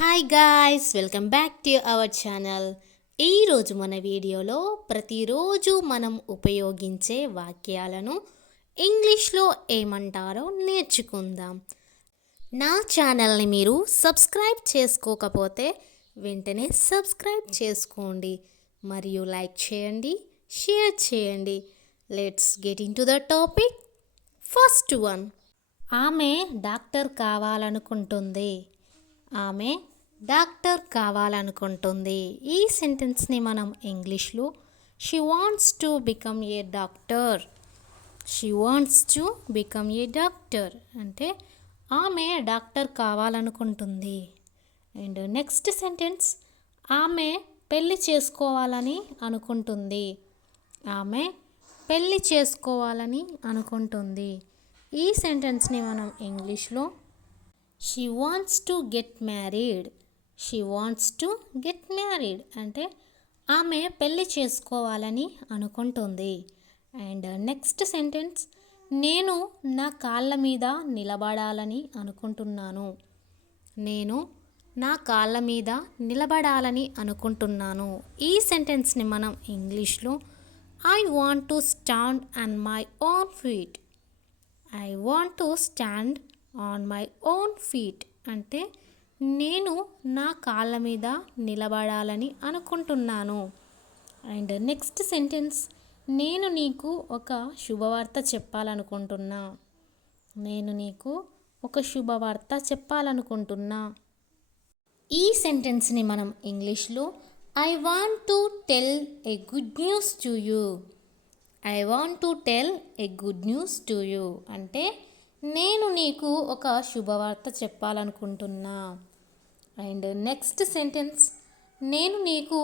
Hi guys, welcome back to our channel. ఈరోజు మన వీడియోలో ప్రతిరోజు మనం ఉపయోగించే వాక్యాలను ఇంగ్లీష్లో ఏమంటారో నేర్చుకుందాం. నా ఛానల్ని మీరు సబ్స్క్రైబ్ చేసుకోకపోతే వెంటనే సబ్స్క్రైబ్ చేసుకోండి మరియు లైక్ చేయండి, షేర్ చేయండి. Let's get in to the topic. First one, ఆమె డాక్టర్ కావాలనుకుంటుంది. ఆమె డాక్టర్ కావాలనుకుంటుంది. ఈ సెంటెన్స్ని మనం ఇంగ్లీష్లో she wants to become a doctor. She wants to become a doctor అంటే ఆమె డాక్టర్ కావాలనుకుంటుంది. అండ్ నెక్స్ట్ సెంటెన్స్, ఆమె పెళ్లి చేసుకోవాలని అనుకుంటుంది. ఆమె పెళ్లి చేసుకోవాలని అనుకుంటుంది. ఈ సెంటెన్స్ని మనం ఇంగ్లీష్లో she wants to get married. She wants to get married అంటే ఆమె పెళ్లి చేసుకోవాలని అనుకుంటుంది. అండ్ నెక్స్ట్ సెంటెన్స్, నేను నా కాళ్ళ మీద నిలబడాలని అనుకుంటున్నాను. నేను నా కాళ్ళ మీద నిలబడాలని అనుకుంటున్నాను. ఈ సెంటెన్స్ని మనం ఇంగ్లీష్లో I want to stand on my own feet. I want to stand on my own feet అంటే నేను నా కాళ్ళ మీద నిలబడాలని అనుకుంటున్నాను. అండ్ నెక్స్ట్ సెంటెన్స్, నేను నీకు ఒక శుభవార్త చెప్పాలనుకుంటున్నా. నేను నీకు ఒక శుభవార్త చెప్పాలనుకుంటున్నా. ఈ సెంటెన్స్ని మనం ఇంగ్లీష్లో I want to tell a good news to you. I want to tell a good news to you అంటే నేను నీకు ఒక శుభవార్త చెప్పాలనుకుంటున్నా. అండ్ నెక్స్ట్ సెంటెన్స్, నేను నీకు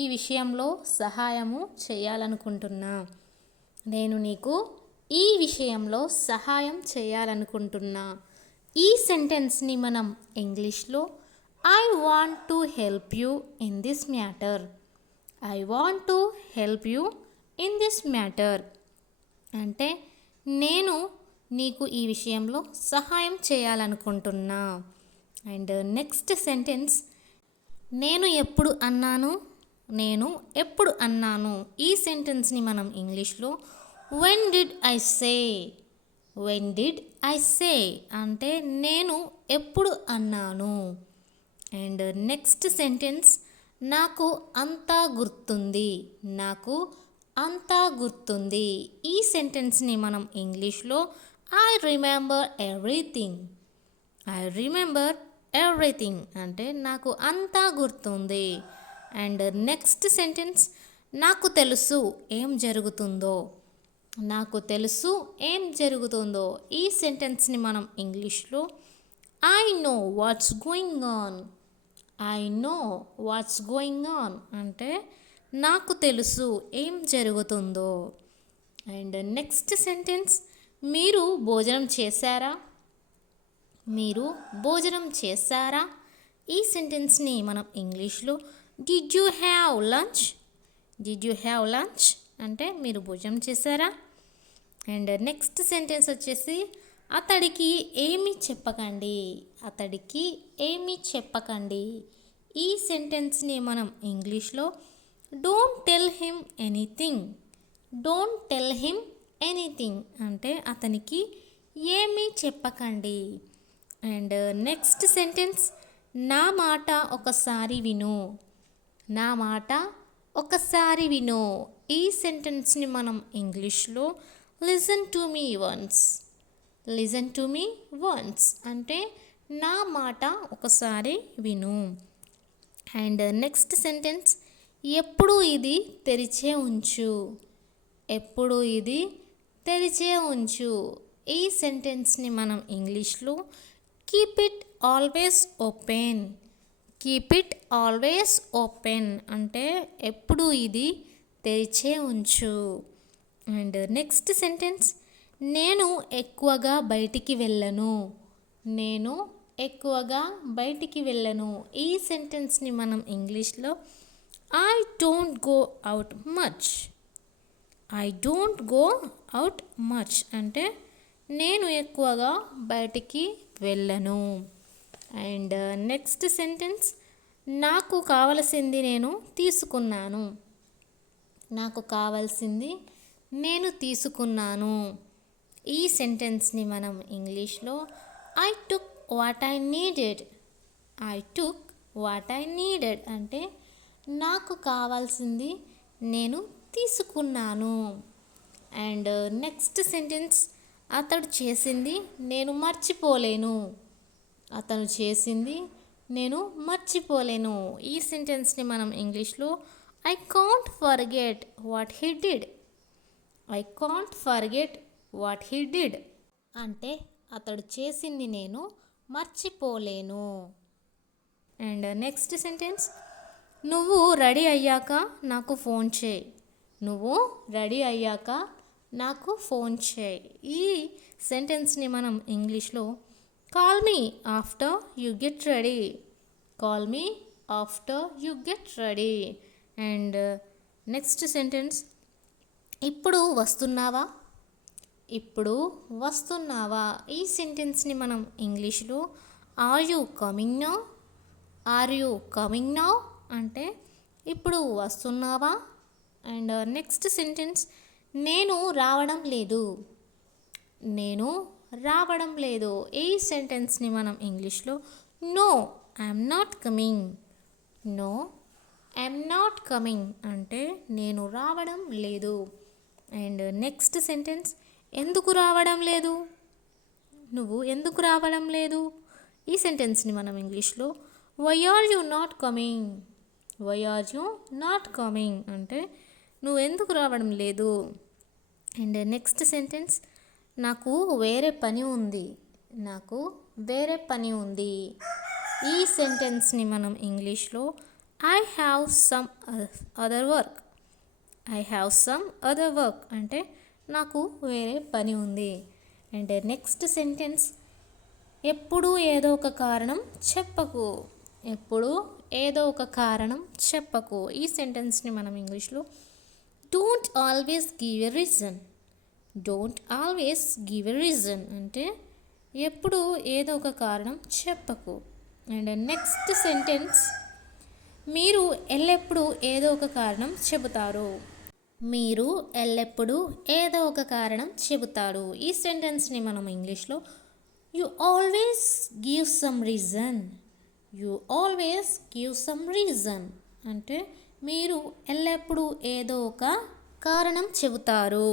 ఈ విషయంలో సహాయము చేయాలనుకుంటున్నా. నేను నీకు ఈ విషయంలో సహాయం చేయాలనుకుంటున్నా. ఈ సెంటెన్స్ని మనం ఇంగ్లీష్లో I want to help you in this matter. I want to help you in this matter అంటే నేను నీకు ఈ విషయంలో సహాయం చేయాలనుకుంటున్నా. అండ్ నెక్స్ట్ సెంటెన్స్, నేను ఎప్పుడు అన్నాను. నేను ఎప్పుడు అన్నాను. ఈ సెంటెన్స్ని మనం ఇంగ్లీష్లో when did I say. When did I say అంటే నేను ఎప్పుడు అన్నాను. అండ్ నెక్స్ట్ సెంటెన్స్, నాకు అంతా గుర్తుంది. నాకు అంతా గుర్తుంది. ఈ సెంటెన్స్ని మనం ఇంగ్లీష్లో I remember everything. I remember everything అంటే నాకు అంతా గుర్తుంది. అండ్ నెక్స్ట్ సెంటెన్స్, నాకు తెలుసు ఏం జరుగుతుందో. నాకు తెలుసు ఏం జరుగుతుందో. ఈ సెంటెన్స్ని మనం ఇంగ్లీష్లో I know what's going on. I know what's going on అంటే నాకు తెలుసు ఏం జరుగుతుందో. అండ్ నెక్స్ట్ సెంటెన్స్, మీరు భోజనం చేశారా. మీరు భోజనం చేశారా. ఈ సెంటెన్స్ని మనం ఇంగ్లీష్లో did you have lunch. Did you have lunch అంటే మీరు భోజనం చేశారా. అండ్ నెక్స్ట్ సెంటెన్స్ వచ్చేసి అతడికి ఏమీ చెప్పకండి. అతడికి ఏమీ చెప్పకండి. ఈ సెంటెన్స్ని మనం ఇంగ్లీష్లో don't tell him anything. Don't tell him anything అంటే అతనికి ఏమీ చెప్పకండి. అండ్ నెక్స్ట్ సెంటెన్స్, నా మాట ఒకసారి విను. నా మాట ఒకసారి విను. ఈ సెంటెన్స్ని మనం ఇంగ్లీష్లో listen to me once. Listen to me once అంటే నా మాట ఒకసారి విను. అండ్ నెక్స్ట్ సెంటెన్స్, ఎప్పుడు ఇది తెరిచే ఉంచు. ఎప్పుడు ఇది తెరిచే ఉంచు. ఈ సెంటెన్స్ని మనం ఇంగ్లీష్లో keep it always open. Keep it always open అంటే ఎప్పుడు ఇది తెరిచే ఉంచు. అండ్ నెక్స్ట్ సెంటెన్స్, నేను ఎక్కువగా బయటికి వెళ్ళను. నేను ఎక్కువగా బయటికి వెళ్ళను. ఈ సెంటెన్స్ని మనం ఇంగ్లీష్లో I don't go out much. I don't go out much అంటే నేను ఎక్కువగా బయటికి వెళ్ళను. అండ్ నెక్స్ట్ సెంటెన్స్, నాకు కావలసింది నేను తీసుకున్నాను. నాకు కావాల్సింది నేను తీసుకున్నాను. ఈ సెంటెన్స్ని మనం ఇంగ్లీష్లో I took what I needed. I took what I needed అంటే నాకు కావాల్సింది నేను తీసుకున్నాను. అండ్ నెక్స్ట్ సెంటెన్స్, అతడు చేసింది నేను మర్చిపోలేను. అతను చేసింది నేను మర్చిపోలేను. ఈ సెంటెన్స్ని మనం ఇంగ్లీష్లో I can't forget what he did. I can't forget what he did అంటే అతడు చేసింది నేను మర్చిపోలేను. అండ్ నెక్స్ట్ సెంటెన్స్, నువ్వు రెడీ అయ్యాక నాకు ఫోన్ చేయి. నువ్వు రెడీ అయ్యాక నాకు ఫోన్ చేయి. ఈ సెంటెన్స్ని మనం ఇంగ్లీష్లో call me after you get ready. Call me after you get ready. And next sentence, ఇప్పుడు వస్తున్నావా. ఇప్పుడు వస్తున్నావా. ఈ సెంటెన్స్ని మనం ఇంగ్లీష్లో are you coming now. Are you coming now అంటే ఇప్పుడు వస్తున్నావా. అండ్ నెక్స్ట్ సెంటెన్స్, నేను రావడం లేదు. నేను రావడం లేదు. ఈ సెంటెన్స్ని మనం ఇంగ్లీష్లో no I'm not coming. No I'm not coming అంటే నేను రావడం లేదు. అండ్ నెక్స్ట్ సెంటెన్స్, ఎందుకు రావడం లేదు. నువ్వు ఎందుకు రావడం లేదు. ఈ సెంటెన్స్ని మనం ఇంగ్లీష్లో why are you not coming. Why are you not coming అంటే నువ్వు ఎందుకు రావడం లేదు. అండ్ నెక్స్ట్ సెంటెన్స్, నాకు వేరే పని ఉంది. నాకు వేరే పని ఉంది. ఈ సెంటెన్స్ని మనం ఇంగ్లీష్లో I have some other work. I have some other work అంటే నాకు వేరే పని ఉంది. అండ్ నెక్స్ట్ సెంటెన్స్, ఎప్పుడూ ఏదో ఒక కారణం చెప్పకు. ఎప్పుడూ ఏదో ఒక కారణం చెప్పకు. ఈ సెంటెన్స్ని మనం ఇంగ్లీష్లో don't always give a reason. Don't always give a reason అంటే ఎప్పుడు ఏదో ఒక కారణం చెప్పకు. అండ్ నెక్స్ట్ సెంటెన్స్, మీరు ఎల్లప్పుడూ ఏదో ఒక కారణం చెబుతారు. మీరు ఎల్లప్పుడూ ఏదో ఒక కారణం చెబుతారు. ఈ సెంటెన్స్ని మనం ఇంగ్లీష్లో you always give some reason. You always give some reason అంటే మీరు ఎల్లప్పుడూ ఏదో ఒక కారణం చెబుతారు.